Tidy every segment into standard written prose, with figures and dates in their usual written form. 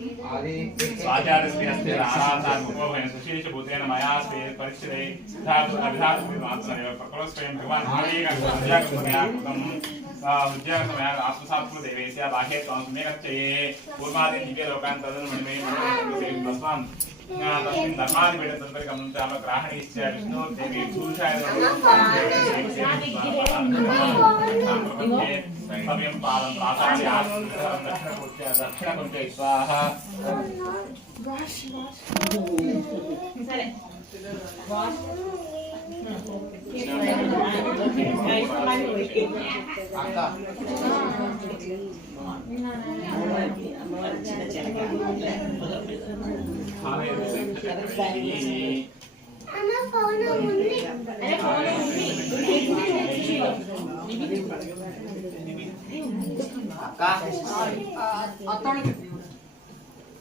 स्वाचार्यस्य अस्ति आराधान् मुखोभयं सुशीलभूतेन मया स्वे परिचिते धातु अभिधातु मात्रमेव प्रकृतस्वयं भगवान् महावीरः उद्यानसमयात् आत्मसात्त्व देवेस्य बाह्ये त्वां सम्यगच्छये पूर्वादीन् दिव्यलोकान् तदनुमणिमये तस्मान् तस्मिन् धर्मादिपीठसम्पर्कं चाम ग्राहणीश्च विष्णोर्देवी पुरुषाय सव्यं पादं प्रासादे दक्षिणकुञ्जे स्वाहा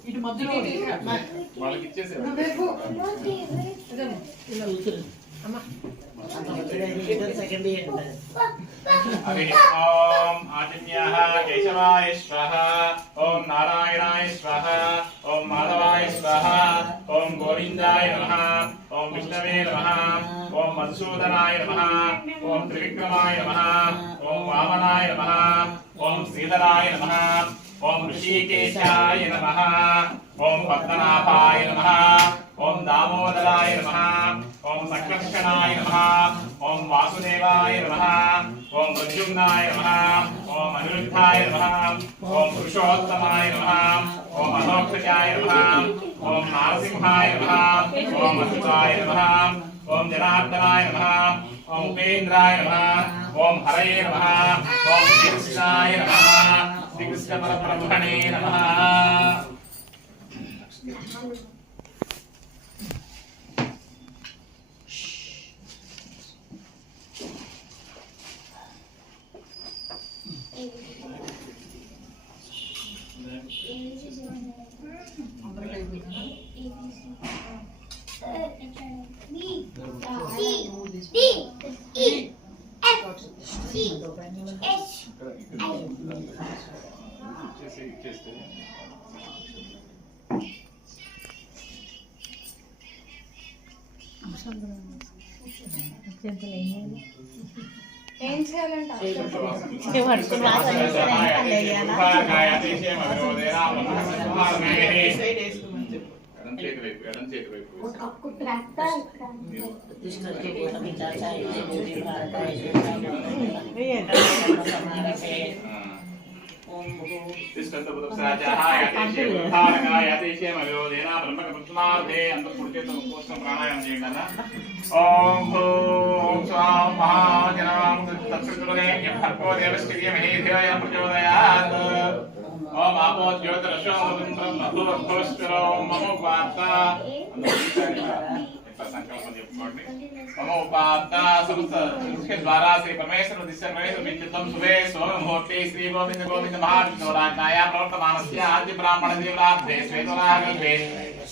ఇటు మధ్యలో వాళ్ళకి ఇచ్చేసారు ओम आदिन्यः केशवाय स्वाहा ओम नारायणाय स्वाहा ओम माधवाय स्वाहा ओम गोविंदाय नमः ओम विष्णवे नमः ओम मधुसूदनाय नमः ओम त्रिविक्रमाय नमः ओम वामनाय नमः ओम श्रीधराय नमः ओम ऋषिकेशाय नमः ओम पद्मनाभाय नमः ओम दामोदराय नमः ओम संकर्षणाय नमः ओम वासुदेवाय नमः ओम प्रद्युम्नाय नमः ओम अनिरुद्धाय नमः ओम पुरुषोत्तमाय नमः ओम अधोक्षजाय नमः ओम नारसिंहाय नमः ओम अच्युताय नमः ओम जनार्दनाय नमः ओम उपेन्द्राय नमः ओम हरये नमः ओम श्रीकृष्णाय नमः श्रीकृष्ण परब्रह्मणे नमः ఏం చేయాలంటే ओम भूं स्वां महाजनां तत्सवितुर्वरेण्यं भर्गो देवस्य धीमहि धियो यो न प्रचोदयात् ओम आपो ज्योतिरश्वं मधुवर्धोस्करो मम वार्ता संकल्पం చెప్పుకోండి मम उपात्ता समस्त उसके द्वारा से परमेश्वर दिश्य परमेश्वर विद्युतम सुबह सोम मुहूर्ते श्री गोविंद गोविंद महाविष्णु राजाया प्रवर्तमानस्य आद्य ब्राह्मण देवरात्रे श्वेतरागल्पे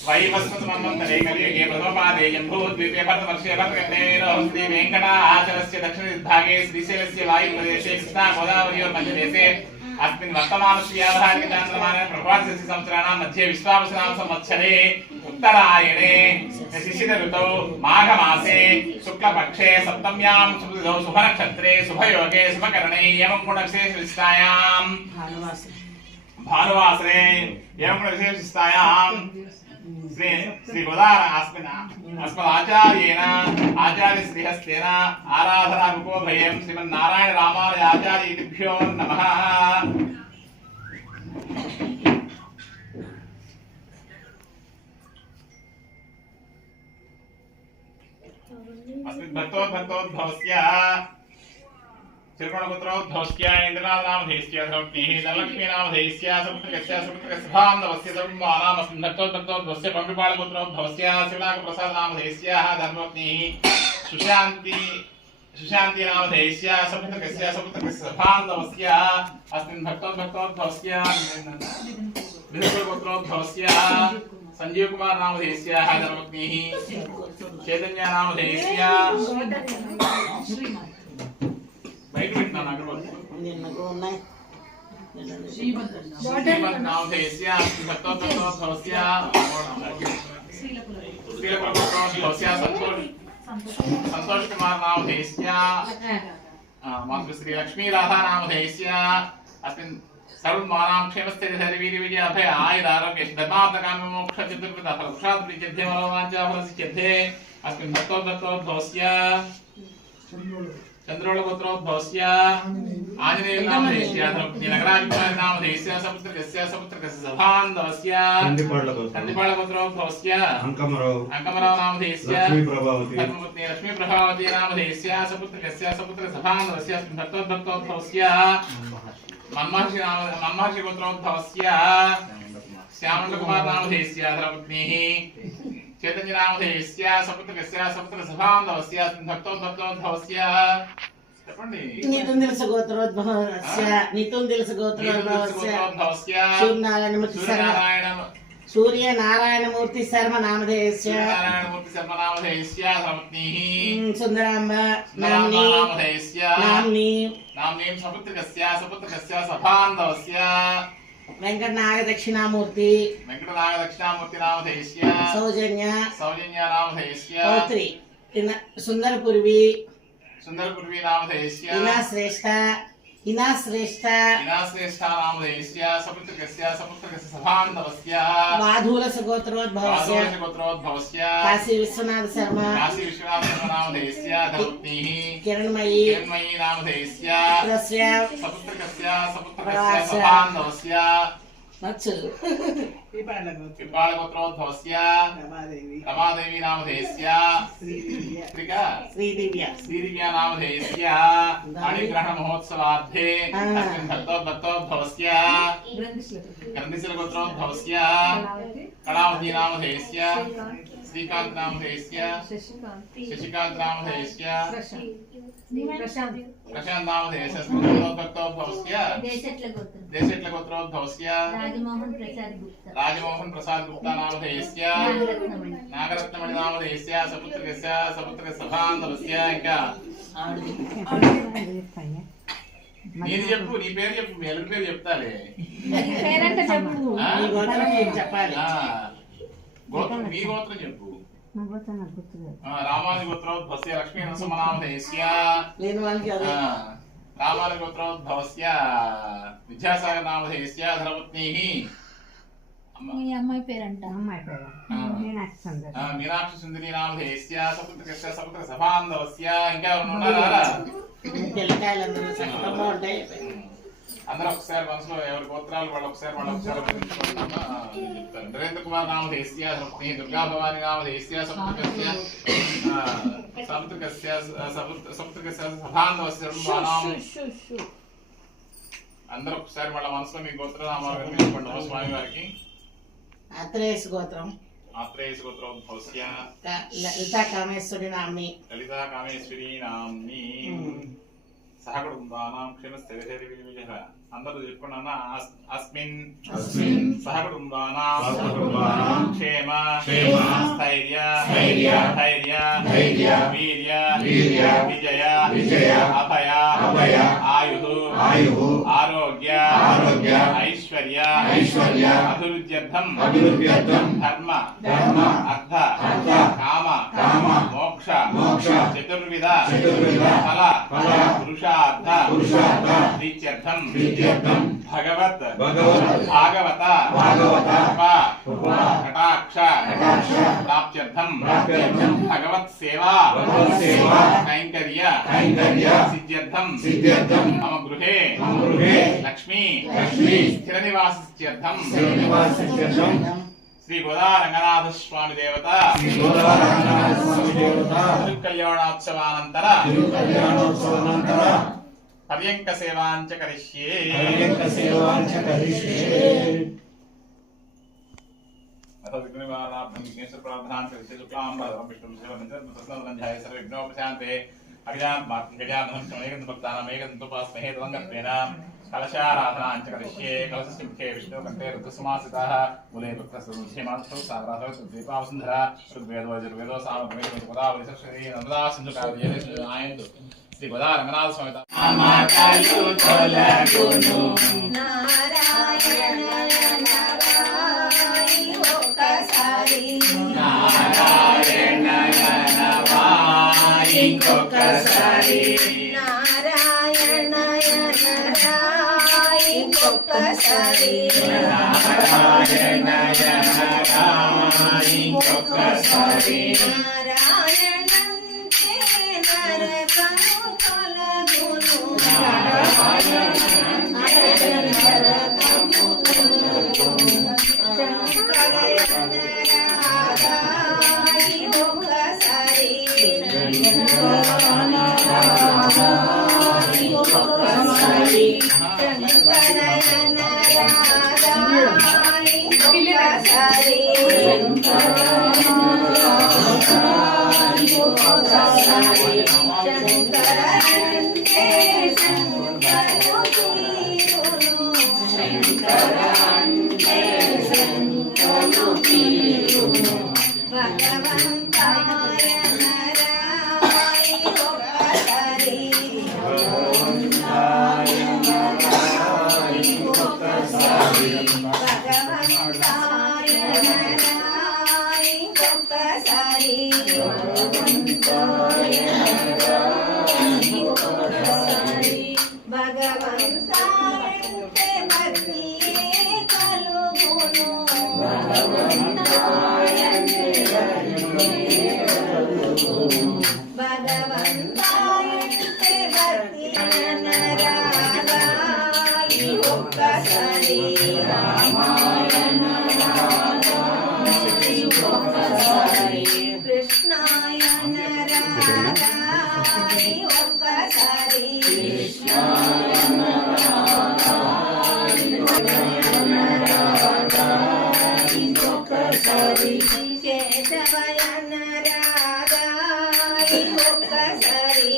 वैवस्वतमन्वन्तरे कलियुगे प्रथमपादे जम्बूद्वीपे भरतवर्षे भरतखण्डे रोहस्ते वेङ्कटाचलस्य दक्षिणदिग्भागे श्रीशैलस्य वायुप्रदेशे कृष्णा गोदावर्योः मध्यदेशे अस्मिन् वर्तमानस्य व्यावहारिकचान्द्रमाने प्रभासस्य संवत्सराणां मध्ये विश्वावसुनाम संवत्सरे उत्तरायणे शिशिर ऋतौ माघमासे शुक्लपक्षे सप्तम्यां शुभतिथौ शुभनक्षत्रे शुभयोगे शुभकरणे एवं गुणविशेषविशिष्टायां भानुवासरे एवं गुणविशेषविशिष्टायां श्री गोदार अस्मदाचार्येण आचार्य श्रीहस्तेन आराधना रूपोभयं श्रीमन्नारायण रामानुज आचार्येभ्यो नमः। अस्मिन् भक्तोद्भवस्य त्रिकोणपुत्रोद्भवस्य इन्द्रनाथनामधेयस्य सर्वज्ञैः धनलक्ष्मीनामधेयस्य सर्वपुत्रकस्य भान्दवस्य सर्वमानामस्मिन् भक्तोद्भवस्य पंपिपालपुत्रोद्भवस्य शिवनागप्रसादनामधेयस्य धर्मपत्नीः सुशान्तिनामधेयस्य सर्वपुत्रकस्य भान्दवस्य अस्मिन् भक्तोद्भवस्य विष्णुपुत्रोद्भवस्य संजीव कुमार नामधेयस्य धर्मपत्नीः चैतन्य नामधेयस्य బయట పెట్టినా నాకు श्रीमन्नामधेयस्य भक्तोद्भवस्य श्रीलकुलपुत्रोद्भवस्य संतोष कुमार नामधेयस्य मातृ श्री लक्ष्मी राधा नामधेयस्य अस्मिन् सर्वमानां क्षेमस्थैर्यवीर्यविजय अभय आयुर आरोग्य धर्मार्थकाम मोक्ष चतुर्विध फलपुरुषार्थसिद्ध्ये मनोवाञ्छाफलसिद्ध्ये अस्मिन् भक्तोद्भवस्य चन्द्रोलगोत्रोद्भवस्य आञ्जनेय नामधेयस्य नगराजकुमार नामधेयस्य सपुत्रकस्य सभान्धवस्य कंदिपाळगोत्रोद्भवस्य अंकमराव नामधेयस्य धर्मपत्नी लक्ष्मी प्रभावती नामधेयस्य सपुत्रकस्य सभान्धवस्य अस्मिन् भक्तोद्भवस्य मन्महर्षि गोत्रोद्भवस्य श्यामकुमार नामधेयस्य धर्मपत्नीः चैतन्य नामधेयस्य सपुत्रकस्य सभान्धवस्य अस्मिन् भक्तोद्भवस्य చెప్పండి నితుందిలస గోత్రోద్భవస్య సూర్యనారాయణమూర్తి శర్మ నామధేయస్య సుందరాంబ నామ్ని సపుత్రకస్య సభాంధవస్య వెంకటనాగ దక్షిణామూర్తి నామధేయస్య సౌజన్య నామధేయస్య పౌత్రి సుందరపుర్వి नामधेयस्य इनाश्रेष्ठ नामधेयस्य सपुत्रकस्य सभान्धवस्य वाधूलस गोत्रोद्भवस्य काशी विश्वनाथ शर्मा नामधेयस्य धर्मपत्नीः किरणमयी नामधेयस्य सपुत्रकस्य सभान्धवस्य कृपालगोत्रोद्भवस्य रमादेवी नामधेयस्य श्रीदिव्या नामधेयस्य मणिग्रहण महोत्सवार्थे अस्मिन् भक्तोद्भवस्य ग्रन्थिशिलगोत्रोद्भवस्य कलावती नामधेयस्य श्रीकांत नामधेयस्य शशिकांत नामधेयस्य प्रशांत नामधेयस्य भक्तोद्भवस्य देशेट्ल गोत्रोद्भवस्य राजमोहन प्रसाद गुप्ता नामधेयस्य नागरत्नमणि नामधेयस्य सपुत्रकस्य सभान्धवस्य ఇంకా నేను చెప్పు నీ పేరు చెప్పు మీ ఎలుగు పేరు చెప్తాలే పేరంట చెప్పు నీ గోత్రం చెప్పాలి గోత్రం మీ గోత్రం చెప్పు రామాది గోత్రోద్భవस्य లక్ష్మీ నరసింహనామధేయस्य లేని వాళ్ళకి అదే రామాది గోత్రోద్భవस्य విద్యాసాగర్ నామధేయस्य ధర్మపత్नीः మీ అమ్మాయి పేరంట మీనాక్షి సుందరి నామధేయस्य సపుత్రకस्य సభాంధవस्य ఇంకా ఉన్నారా పిల్లకాయలందరూ చక్కగా ఉంటాయి అందరూ ఒకసారి మనసులో ఎవరి గోత్రాలు వాళ్ళు ఒకసారి చెప్తారు నరేంద్ర కుమార్ నామధేయस्य ధర్మపత్ని దుర్గా భవాని నామధేయस्य సపుత్రకस्य సభాంధవस्य అందరూ ఒకసారి వాళ్ళ మనసులో మీ గోత్రనామాలు చెప్పండి స్వామి వారికి ఆత్రేయస్ గోత్రం గోత్రోద్భవस्य లలితా కామేశ్వరి నామ్ని సహకుటుంబానాం క్షేమస్థైర్యవిజయః అందరూ చెప్పుకున్నా అస్మిన్ సహకుటుంబానాం క్షేమ స్థైర్య ధైర్య వీర్య విజయ అభయ ఆయు ఆరోగ్య ఐశ్వర్య అభివృద్ధ్యర్థం ధర్మ అర్థ కామ మోక్ష చతుర్విధ ఫల పురుషార్థ ప్రీత్యర్థం భగవత్ భాగవత కటాక్ష ప్రాప్త్యర్థం భగవత్ సేవా కైంకర్య సిద్ధ్యర్థం మమ గృహే లక్ష్మీ స్థిర నివాసిత్యర్థం శ్రీ గోదా రంగనాథ స్వామి దేవత తిరుకల్యాణోత్సవానంతర పర్యంక సేవాంచ కరిష్యే విఘ్నేశ్వర ప్రార్థనాం కరిష్యే శుక్లాం భద్రం విష్ణుం శివనందనం ప్రసన్నదంజాయ సర్వ విఘ్నోపశాంతే భక్తానామేకదంతోపాస్మహే తదంగత్వేన కలశారాధనాంచ కరిష్యే కలశస్య విష్ణు కంఠే రుద్రసమాసితాః మూలే భక్తస్య సాగరాధ దీపావసుంధర ఋగ్వేదో యజుర్వేదో సామవేదో గోదావరి సరస్వతీ నర్మదా సింధు కావేరీ ఆయంతు శ్రీ గోదా రంగనాథ స్వామి అమకలు తొలగును నారాయణ నవాయి ఒక్కసారి నారాయణ ఇంకొకసారి నారాయణ ఇంకొకసారి నారాయణ ఇంకొకసారి నారాయణంతే నరకము తొలగును భగవంతాయంటే భక్తియే కలుగును భగవంతాయంటే భక్తి నరాగాయి ఒక్కసారి కృష్ణాయ నరాగాయి ఒక్కసారి కేశవయ నరాగాయి ఒక్కసారి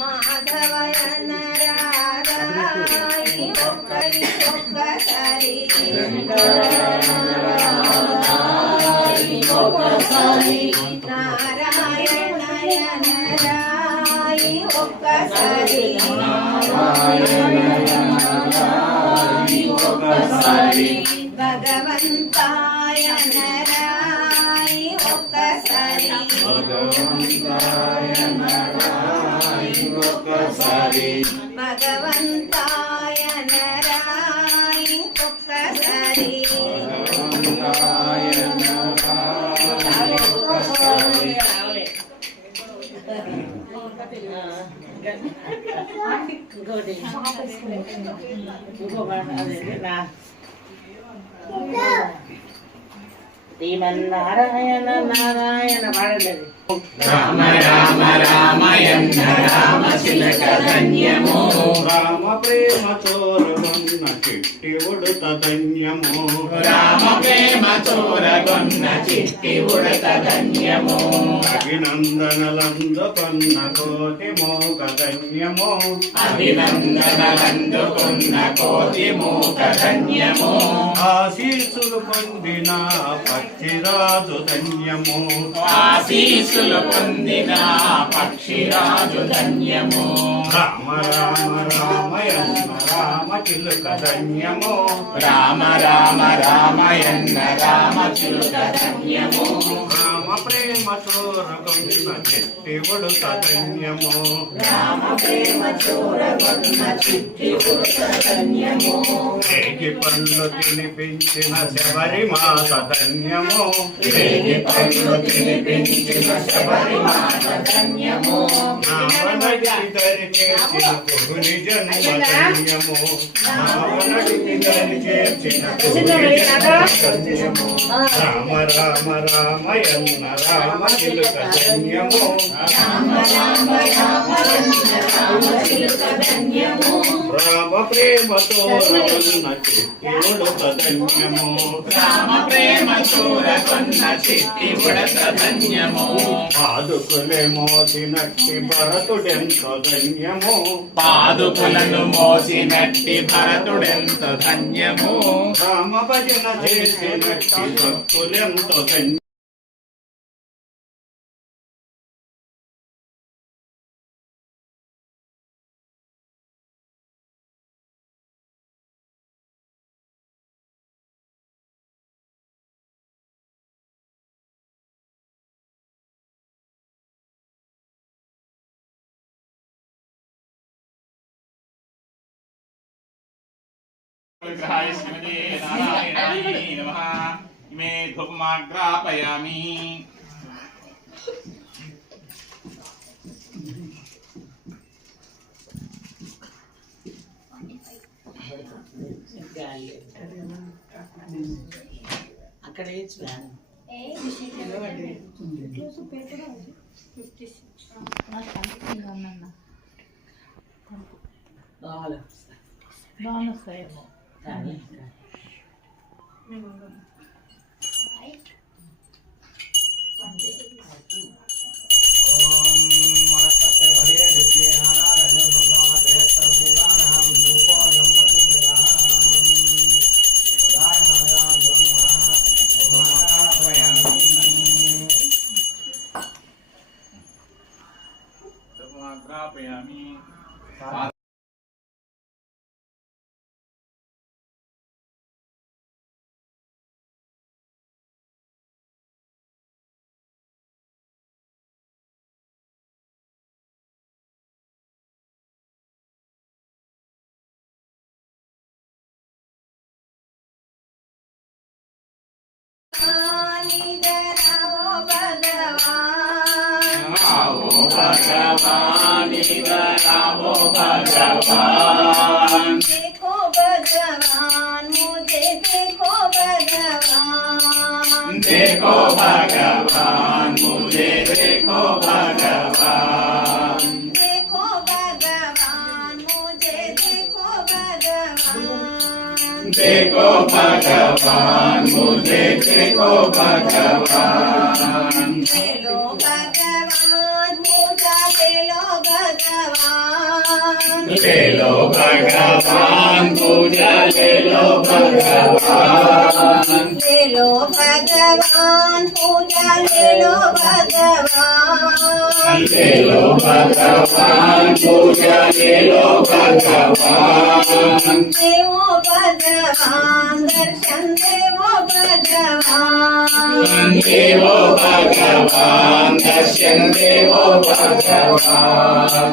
మాధవయ నరాగాయి ఒక్కసారి నారాయణయ నరాయి ఒక్కసారి భగవంతాయ నరాయి ఒక్కసారి భగవంతాయ నరాయి ఒక్కసారి ఇంకోటి ఇంకో పాట అదే నా శ్రీమన్నారాయణ నారాయణ పాడండి రామ రామ రామయన్న రామ చిలక ధన్యము రామ ప్రేమ చోరగొన్న చిట్టి ఉడుత ధన్యము రామ ప్రేమ చోరగొన్న చిట్టి ఉడత ధన్యము అభినందనలందుకొన్న కోటి మోక ధన్యము అభినందనలందుకున్న కోటి మూక ధన్యము ఆశీస్సులు పొందిన పక్షిరాజు ధన్యము ఆశీస్సులు పొందిన పక్షిరాజు ధన్యము రామ రామ రామయన్న రామ చిలుక ధన్యము రామ రామ రామయన్న రామ చిలుక ధన్యము రామ ప్రేమ చోరగొన్న చిట్టి ఉడుత ధన్యము రామ ప్రేమ చోరగొన్న చిట్టి ఉడత ధన్యము ఏగి పళ్ళు తినిపించిన శబరి మాత ధన్యము వేగి పళ్ళు తినిపించిన శబరిమాత ధన్యము రావణుడికి దరి చేర్చిన పురుని జన్మ ధన్యము రావణుడికి దరి చేర్చిన పురుని జన్మ ధన్యము రామ రామ రామయన్న రామ చిలుక ధన్యము రామ ప్రేమతో ఉన్న చిత్తుడుత ధన్యము రామ ప్రేమ చూరకొన్న చిట్టి ఉడత ధన్యము పాదుకులే మోసినట్టి భరతుడెంతో ధన్యము పాదుకులను మోసినట్టి భరతుడెంత ధన్యము రామ భజన చేసినట్టి భక్తులెంతో ధన్యము విగ్రహాయ శ్రీమతే నారాయణాయ నమః. ఇమే ధూపమాగ్రాపయామి. అక్కడ వేసి వ్యాన్ బాగున్నాయేమో కానీ ధూపమాగ్రాపయామి. నిదరావో భగవాన్ రావో భగవాన్ రావో భగవాన్ देखो भगवान मुझे देखो भगवान देखो भगवान मुझे देखो भगवान देखो भगवान मुझे देखो भगवान देखो भगवान मुझे देखो भगवान ले लो भगवान पूजा ले लो भगवान ले लो भगवान पूजा ले लो भगवान ले लो भगवान पूजा ले लो भगवान ले लो भगवान पूजा ले लो भगवान देवो भगवान दर्शन देवो भगवान देवो भगवान दर्शन देवो भगवान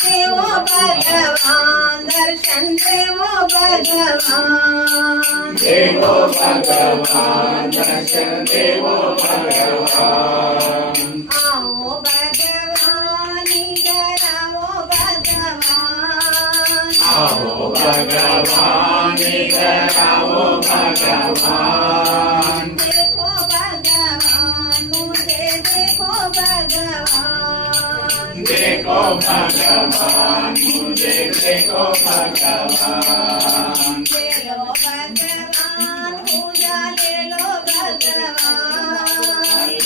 देवो भगवान दर्शन देवो भगवान देवो भगवान दर्शन देवो भगवान आओ भगवान इधर आओ भगवान आओ भगवान इधर आओ भगवान देखो भगवान मुझे देखो भगवान देखो भगवान मुझे देखो भगवान ले लो भगवान पूजा ले लो भगवान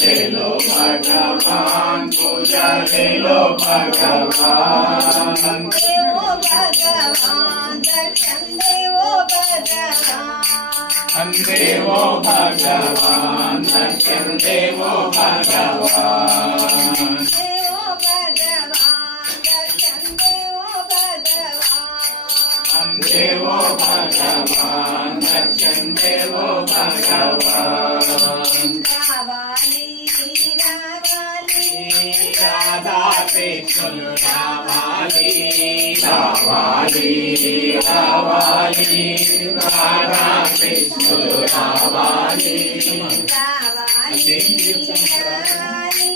ले लो भगवान पूजा ले लो भगवान देवो भगवान दर्शन देवो भगवान देवो भगवान दर्शन देवो भगवान देवो भगवान दर्शन देवो भगवान देवो भगवान दर्शन देवो भगवान रावाली रावाली राधा कृष्ण रावाली रावाली रावाली राधा कृष्ण रावाली रावाली रावाली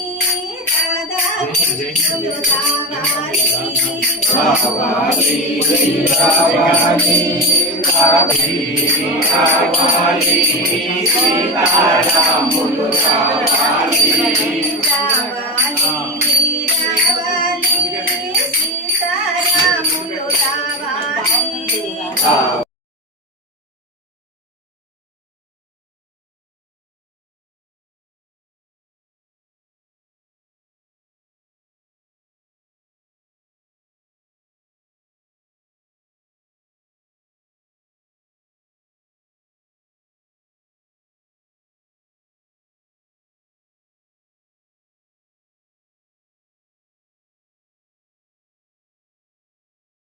राधा कृष्ण रावाली रावाली रावाली राधी रावाली सीतारामुल रावाली रावाली रावाली सीतारामुल रावाली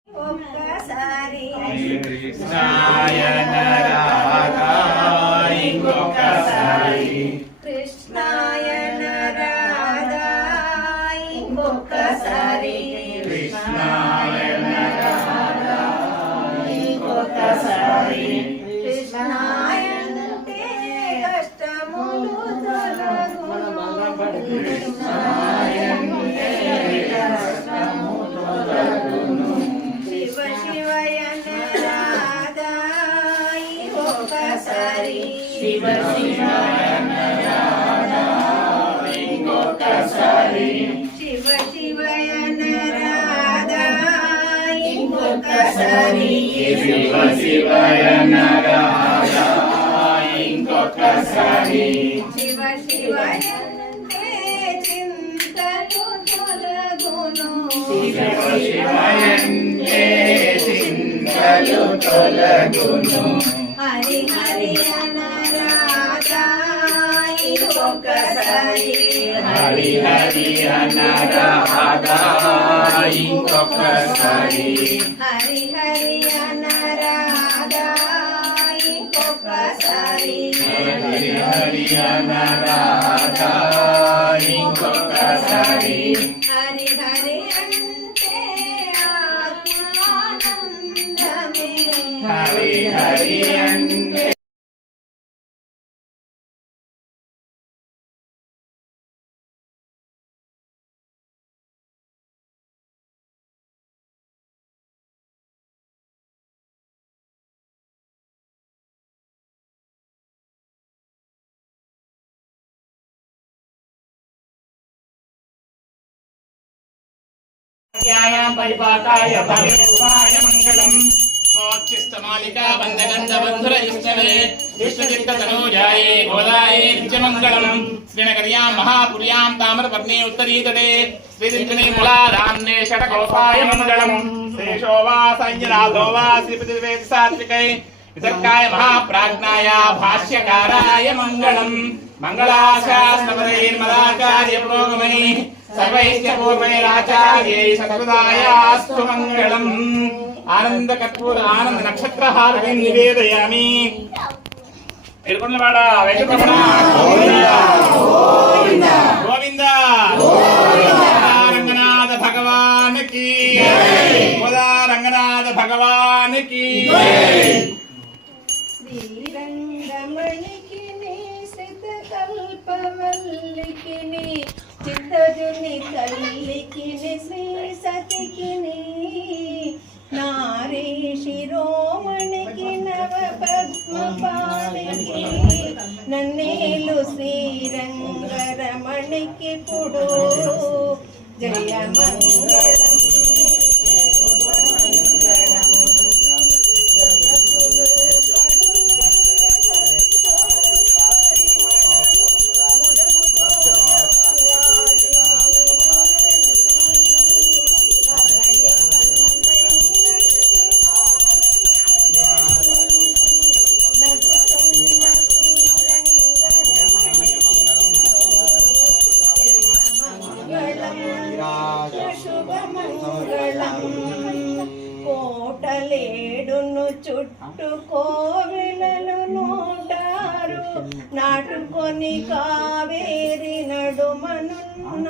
ఒక్కసారి కృష్ణాయ నరాధాయ ఇంకొకసారి కృష్ణాయ నరాధాయ ఇంకొకసారి కృష్ణాయ నరాధాయ ఇంకొకసారి ఇంకొకసారి శివ ఇంకొకసారి శివ శివయనరాధా ఇంకొకసారి శివ శివయనరాధా ఇంకొకసారి శివ శివయంతే చింతలు తొలగును శివ శివయంతే చింతలు తొలగును హరి హరి అనరాధా ఇంకొకసారి హరి హరి అనరాధా ఇంకొకసారి హరి హరి అనరాధా ఇంకొకసారి హరి హరి అనరాధా ఇంకొకసారి హరి హరి అంటే ఆత్మానందమే హరి హరి అంటే పరిపాకాయ పరిరూపాయ మంగళం స్వోచ్చిష్టమాలికా బంధగంధబంధురయిష్టవే విష్ణుచిత్తతనూజాయే గోదాయే నిత్యమంగళం శ్రీనగర్యాం మహాపుర్యాం తామ్రపర్ణే ఉత్తరీతటే శ్రీదించనే మూలాధాన్నే షటకోపాయ మంగళం శేషో వా సంజనాథో వా శ్రీపతివేది సాత్వికై వితర్కాయ మహాప్రాజ్ఞాయ భాష్యకారాయ మంగళం మంగళాశాస్త్రపదైర్మదాచార్య పురోగమై సర్వైశ్చ పూర్వైరాచార్యై సర్వదాయాస్తు మంగళం ఆనంద కర్పూర ఆనంద నక్షత్రహారతి నివేదయామి ఏడుకొండలవాడ వెంకటరమణ గోవింద గోవింద రంగనాథ భగవాన్ కి రంగనాథ భగవాన్ కి శ్రీరంగమణికి శ్రిత కల్పవల్లికి చిత్తజుని తల్లికి శ్రీ సతికి నారీ శిరోమణికి నవ పద్మపాణికి నన్నేలు శ్రీరంగరమణికి పుడు జయ మంగళం కోటలేడును చుట్టూ కోవిలలు నోటారు నాటుకొని కావేరి నడుమనున్న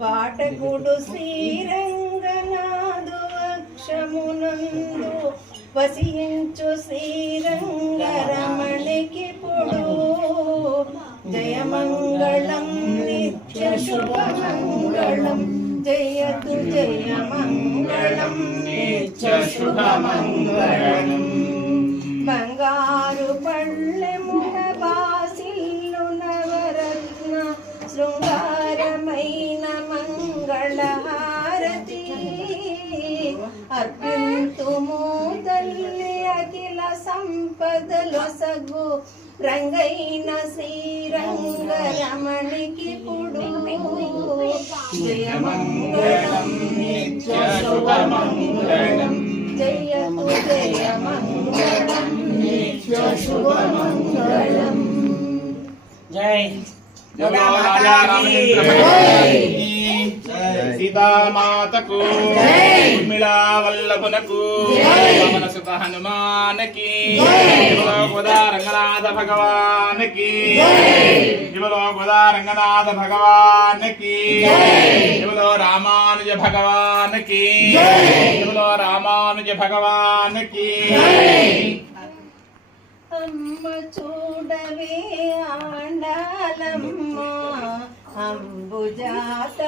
పాటకుడు శ్రీరంగనాథు వక్షమునందు వసించు శ్రీరంగరమణికి పుడు జయమంగళం నిత్య శుభమంగళం జయతు జయ మంగళం నిత్య శుభమంగళం బంగారు పళ్ళెమున బాసిల్లు నవరత్న శృంగారమైన మంగళహారతి అర్పింతుము తల్లి అఖిల సంపదలొసగు రంగైన శ్రీరంగరమణికి పుడు జయమంగళం నిత్య శుభమంగళం జయతు జయ మంగళం నిత్య శుభమంగళం జై సీతామాతకు ఉర్మిళావల్లభునకు పవన సుత హనుమానకి రంగనాథ భగవానికి రంగనాథ భగవానికి రామానుజ భగవానికి రామానుజ భగవానికి అమ్మ చూడవే ఆండాలమ్మ అంబుజాత